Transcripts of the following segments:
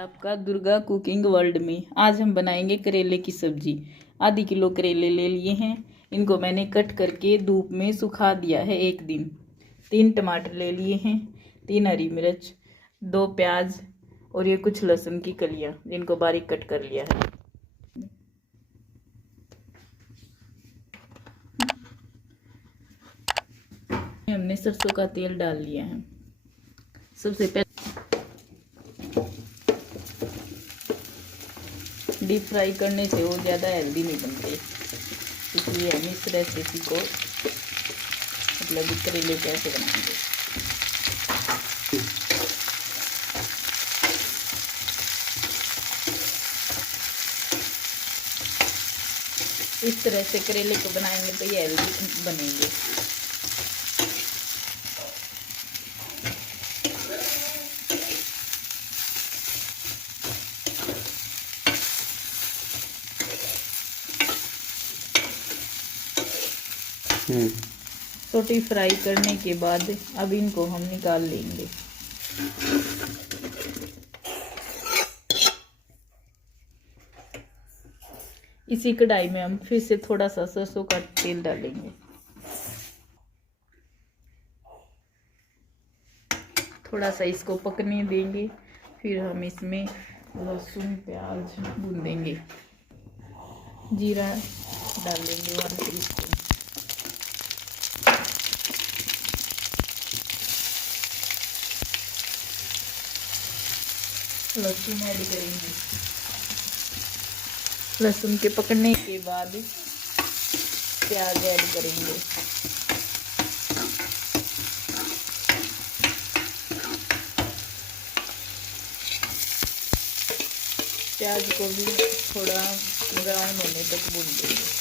आपका Durga cooking world में। आज हम बनाएंगे करेले की सब्जी। आधी किलो करेले ले लिए हैं। इनको मैंने कट करके धूप में सुखा दिया है 1 दिन। 3 टमाटर ले लिए हैं, 3 हरी मिर्च, 2 प्याज और ये कुछ लहसुन की कलियां जिनको बारीक कट कर लिया है। हमने सरसों का तेल डाल लिया है। सबसे पहले डीप फ्राई करने से वो ज़्यादा हेल्दी नहीं बनते, इसलिए हम इस रेसिपी को मतलब करेले कैसे बनाएंगे। इस तरह से करेले को बनाएंगे तो ये हेल्दी बनेंगे। छोटी फ्राई करने के बाद अब इनको हम निकाल लेंगे। इसी कढ़ाई में हम फिर से थोड़ा सा सरसों का तेल डालेंगे। थोड़ा सा इसको पकने देंगे, फिर हम इसमें लहसुन प्याज भून देंगे। जीरा डाल देंगे 1 टीस्पून। लहसुन ऐड करेंगे। लहसुन के पकने के बाद प्याज ऐड करेंगे। प्याज को भी थोड़ा ब्राउन होने तक भून देंगे।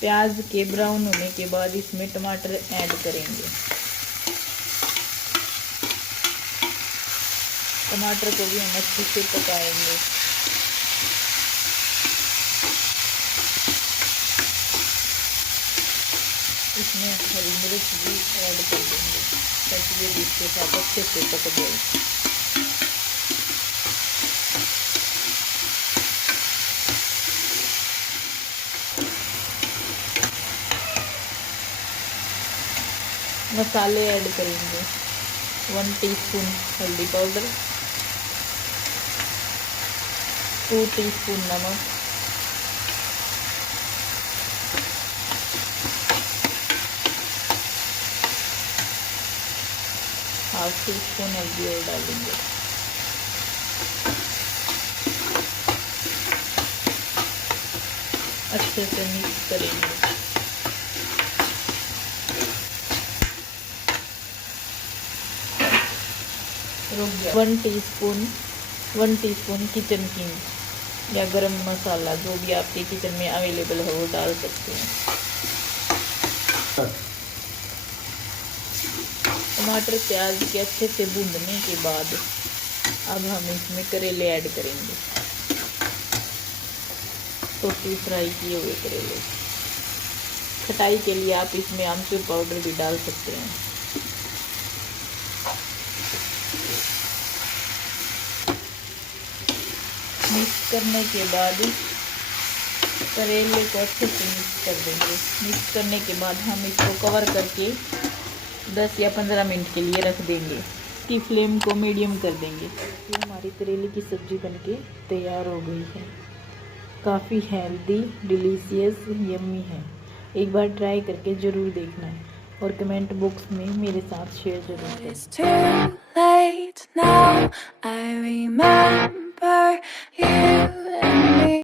प्याज के ब्राउन होने के बाद इसमें टमाटर ऐड करेंगे। टमाटर को भी हम अच्छे से पकाएंगे। इसमें हरी मिर्च भी ऐड कर देंगे ताकि ये इसके साथ अच्छे से पक जाए। मसाले ऐड करेंगे। 1 टीस्पून हल्दी पाउडर, 2 टीस्पून नमक, 1/2 टीस्पून हल्दी और डालेंगे। अच्छे से मिक्स करेंगे। 1 टीस्पून किचन किंग या गरम मसाला, जो भी आपके किचन में अवेलेबल हो वो डाल सकते हैं। टमाटर प्याज के अच्छे से भूनने के बाद अब हम इसमें करेले ऐड करेंगे। छोटी फ्राई किए हुए करेले। खटाई के लिए आप इसमें आमचूर पाउडर भी डाल सकते हैं। मिक्स करने के बाद करेले को अच्छे से मिक्स कर देंगे। मिक्स करने के बाद हम इसको कवर करके 10 या 15 मिनट के लिए रख देंगे। इसकी फ्लेम को मीडियम कर देंगे। ये हमारी करेले की सब्ज़ी बनके तैयार हो गई है। काफ़ी हेल्दी, डिलीशियस, यम्मी है। एक बार ट्राई करके ज़रूर देखना है और कमेंट बॉक्स में मेरे साथ शेयर ज़रूर करें।